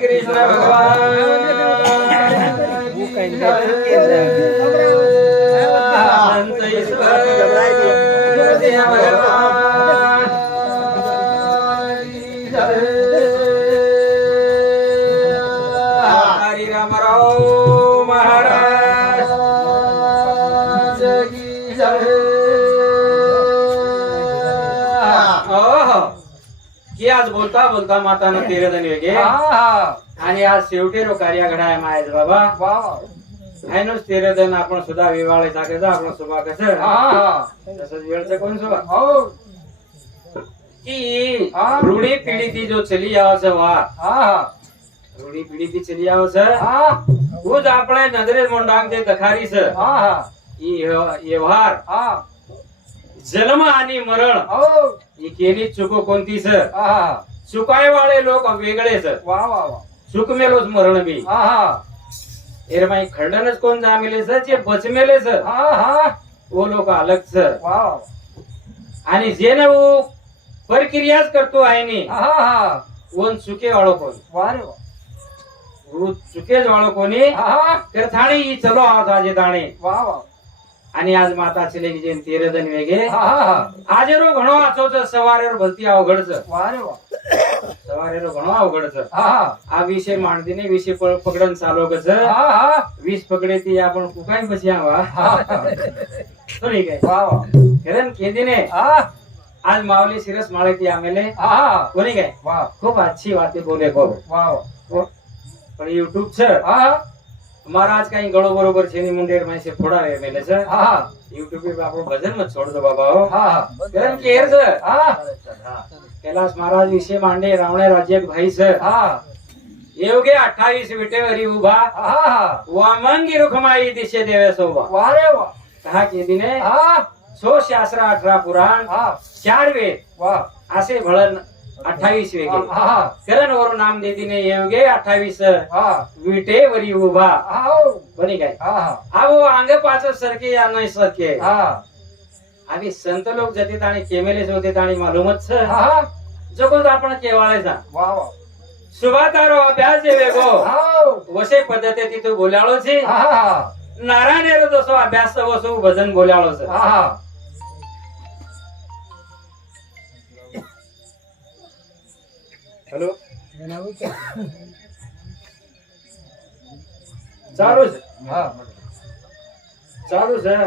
कृष्ण भगवान संत ईश्वर देव भगवान हरी रामराव महाराज की जय. की आज बोलता बोलता मातानं तेरदन वेगे आणि आज शेवटी रो कार्य घडाय मायज बाबा नुस तेरदन आपण सुद्धा विवाळे टाकायचं आपण सुभा कसं तसंच वेळचं कोण सुभा की रूढी पिढी ती जो चली आवस वा रूढी पिढी ती चली आवस उज आपल्या नजरे मोंडांग ते दखारीस व्यवहार जन्म आणि मरण ही केली चुको कोणतीस चुकाय वाळे लोक वेगळेच चुक मेलोच मरण बी एरमाई खंडनच कोण जामिलेच जे बचमेलेच वो लोक अलगच आणि जे न प्रक्रियाच करतो आहे नी कोण चुके वाळो कोण चुकेच वाळो कोणी तर थाणे ही चलो आजे दाणे आणि आज माता चले जे तेरदन वेगे आज रो घणो आचोच सवारे भलती अवघडच सवारे रो घणो अवघडच आ विषय मांडतीने विषय पकडन चालो कस वीस पकडे ती आपण कुकाय बसी आवा ठीक आहे कारण केदीने आज मावली सिरस माळे ती आमेले कोणी काय खूप अच्छी बातें बोले को पण युट्यूब छ महाराज काही गळो बरोबर छेनी मुंडेर माहिती थोडा वेळ मेले सर युट्यूब पे आपण भजन मत छोड़ दो बाबा हो कारण केर सर कैलाश महाराज विषय मांडे रावणे राज्य भाई सर योगे 28 विटेवरी उभा वामंगी रुखमाई दिशे देवे सोबा कहा की दिने 100 शास्त्र 18 पुराण 4 वेद असे भळन 28 वेगे करण वरून नाम दे दिने योगे 28 विटे वरी उभा बनी काय आवो अंग पाच सरके या नाही सरके आम्ही संत लोक जते आणि केमेलेच होते आणि मालूमच जगोच आपण केवाळायचा सुभातारो अभ्यास जे वेगो वसे पद्धती तिथं बोलाळो छे नारायण जसो अभ्यास वसो भजन बोलाळो छे हेलो चालू चालू सर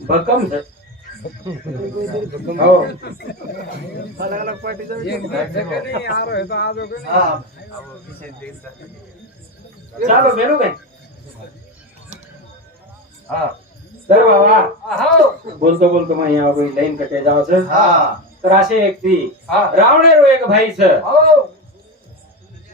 भक्कम सर हो अलग अलग पार्टी चालो मेनू काय तर बाबा बोलतो बोलतो मग यहाँ कोई लाइन कटे जाओ सर तर असे व्यक्ती रावणे रो एक भाई सर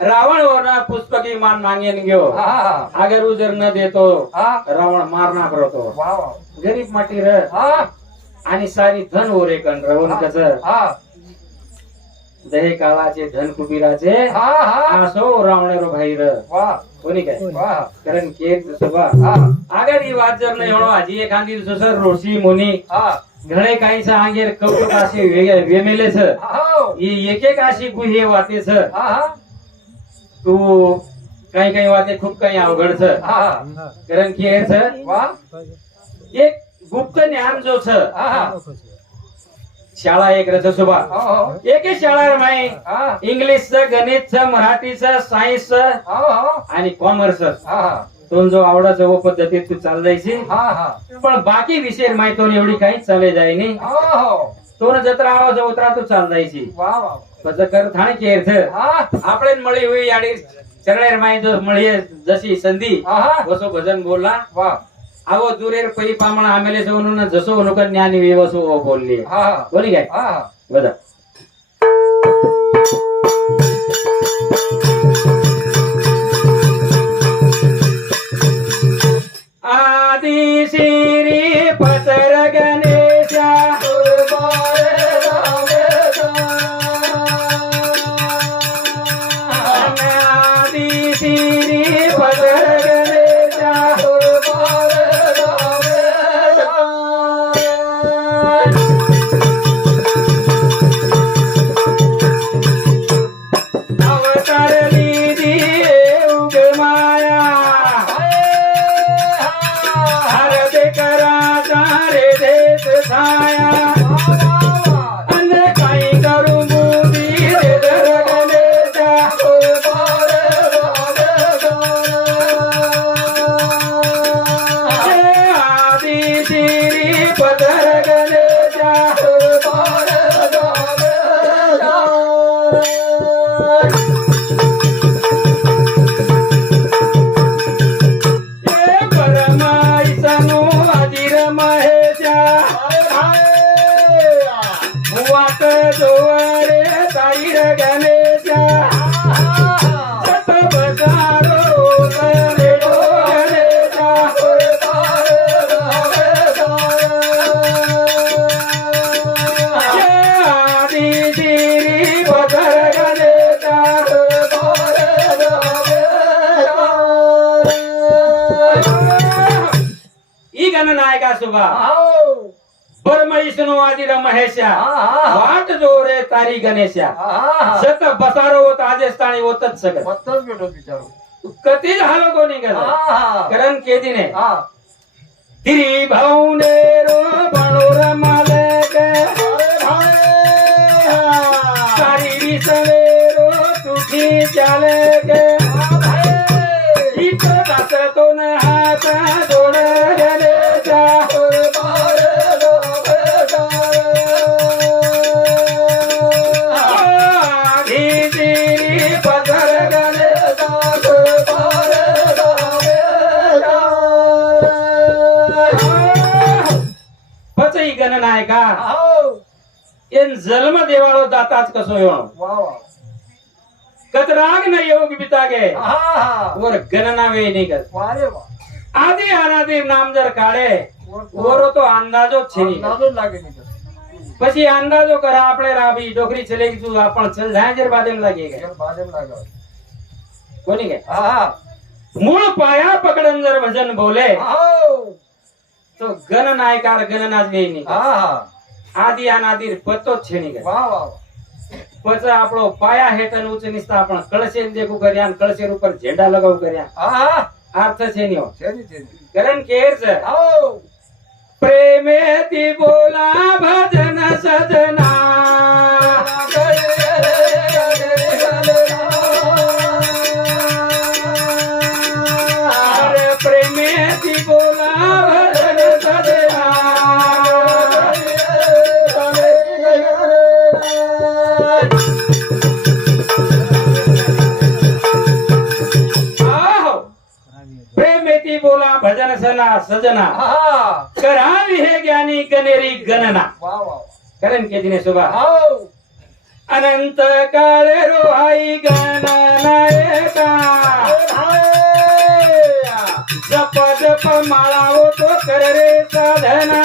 रावण वरना पुष्पकी मान मांगेन गयो अगर उजर न देतो रावण मारना करतो गरीब माटी र आणि सारी धन ओरे कन रवण कस दहे काळाचे धन कुबीराचे आसो रावणे रो भाई र कोणी काय कारण केक सुबा अगर ही बात जर नाही होणो आजी एखादी दुसर रोशी मुनी घणे काही सांगेर कौतुक असे वेमेले सर एक एक अशी गुहे वाते सर तू काही काही वाते खूप काही अवघड सर कारण की हे सर एक गुप्त ज्ञान जो सर शाळा एक रच सुबा एक शाळा माई इंग्लिश गणित मराठी सायन्स आणि कॉमर्स तो जो आवडाचा वो पद्धतीत तू चाल जायची पण बाकी विषय माहिती एवढी काहीच चाले जाय नाही तो जत्रा आवाज उतरा तू चाल जायची कर थाणे केर आपले मळी हुई आणि सगळे माई जो मळी जशी संधी वसो भजन बोलला आवो दुरेर पै पामण आमेले सोनून जसो लोक ज्ञान विवसो बोलली बोली काय बघा आदि श्री पतर गणेशा आदि श्री पतर गणेशा आणि काही करू बुद्धी रे धर गणेशा आदि श्री पदर गणेशा परमाईसनु अजिर महेशा वाट जोवरे ताईर गणेशा सत बजारो गणेशो गणेशा आदि श्री पदर गणेशा ಈ ಗಣನಾಯಕ ಶುಭ परमईसनु आदिर महेशा वाट जोरे तारी गणेशा सत बसारो होत आदेस्थानी होतच सगळं कधी झालो कोणी कारण केदीने तिरी भाऊने रो बनोर मालक तारी सवेरो तुझी चालक इथं दासतो न हात जोड गणेशा पचई गणनायका एन जन्म देवाळो दाताच कसो येणो कतराग न योग बितागे वर गणना वे निकल आदि अनादि नाम जर काढे वरो तो अंदाजो छेनी પછી અંદાજો કરા આપણે રાબી ડોકરી ચલે ગયું આપણ ચલ જાય જર બાદેમ લાગે કોની કે મૂળ પાયા પકડન જર ભજન બોલે તો ગણનાયકાર ગણના જ વેની આદિ અનાદિ પતો છેની કે પછી આપણો પાયા હેઠળ ઊંચ નીચા આપણ કળશે દેખું કર્યા કળશેર ઉપર ઝેંડા લગાવ કર્યા अर्थ छेनियो कारण केर से प्रेमेती बोला भजन सजना अरे प्रेमेती बोला भजन सजना प्रेमेती बोला भजन सना सजना करावी हे ज्ञानी गणेरी गणना कारण के दिने सुबह अनंत काळे रोहाई गणनायका जप जप माळावो तो कर रे साधना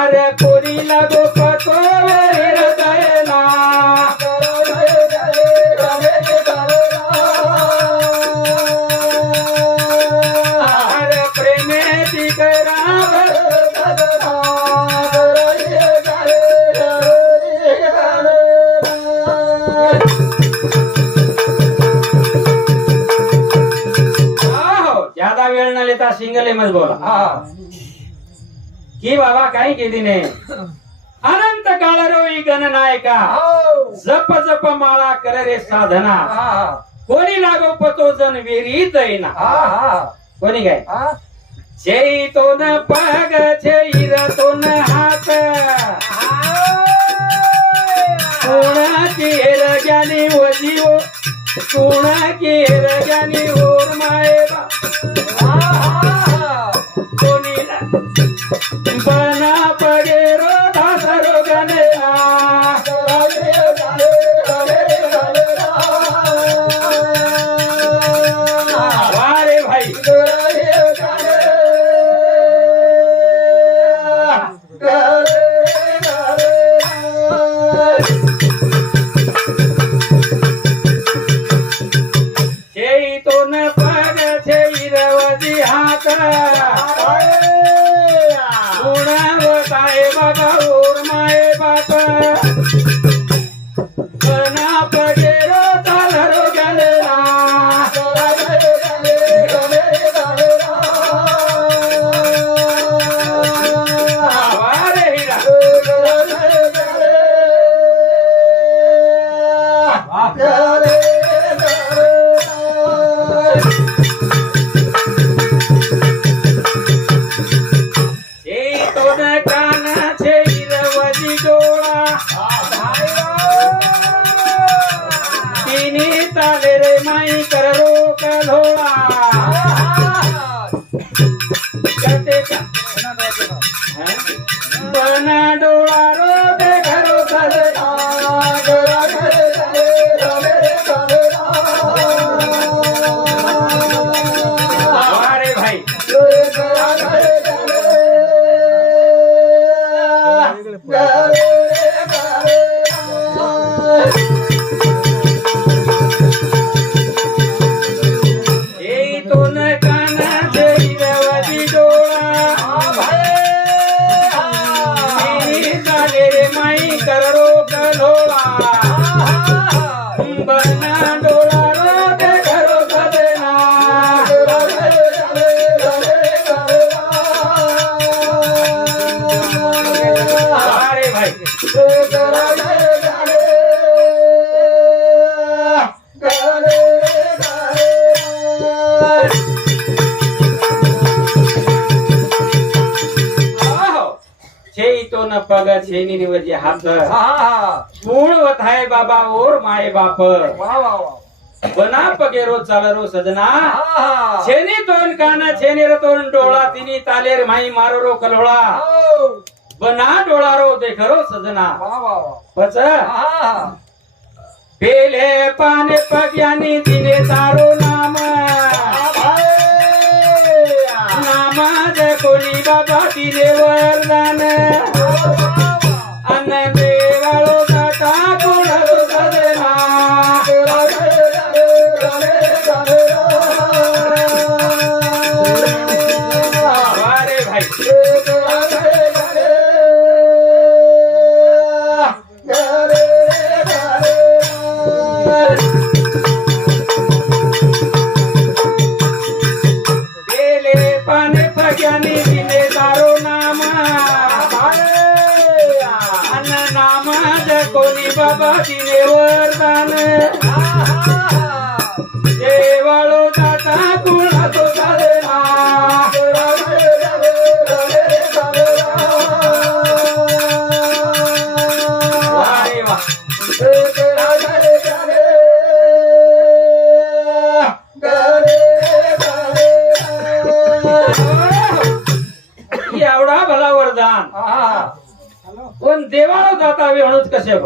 अरे कोणी लागो पतो हृदयना ज्यादा वेळ न लेता सिंगले मत बोला की बाबा काही केली नाही अनंत काळ रोई गणनायका जप जप माळा कर रे साधना कोणी लागो पतो जन वेरी दैना कोणी काय जय तो न पग जय तो न हात कोणाची ज्ञानी वजीओ कोणाची ज्ञानी ओर मायबा कोणी बना पगेरो दासरो गणेशा वारे भाई जय तो न पग जय करते का हा? बना डोळा रो दे घरो सजना अरे भाई ये तो न काना जईरवदी डोळा मेरी चाले रे माई करो कलोळा बना डोळा रो दे घरो सजना अरे भाई तो न पग छेनी निवजी हात गुण वथाय बाबा और माय बाप बना पगे रो चाल रो सजना छेनी तोन काना छेनी रो तोन डोळा तिनी तालेर माई मारो रो कलोळा बना डोळा रो देख रो सजना पच पेले पाने पग्यानी दिने तारो नाम नामाज कोणी बाबा दिले वरदान अन देवाळो काटा कोणालो सजना अरे भाई कोणी बाबा दिले वरदान देवाळो दाता कुणाचो साधना अरे वा एवढा भला वरदान पण देवाळो जाता वेणूच कसे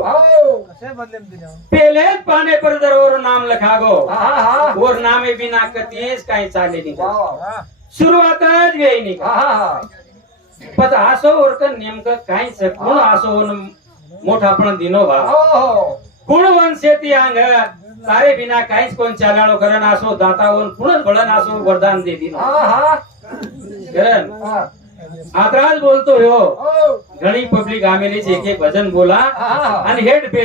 पहले पाने पर जरूर नाम लखा गो और नामे बिना कतीस काही चाले नहीं सुरुवातच वेई नहीं पत आसो और का नेमकं काहीच कोण आसो मोठा पण दिनो भा कोण वंशे ती अंग सारे बिना काहीच कोण चालाळो करण आसो दाता होऊन पुनच बळन आसो वरदान दे दिनो करण आत्राज बोलतो हो घणी पब्लिक आमेली एक एक भजन बोला आणि हेड पे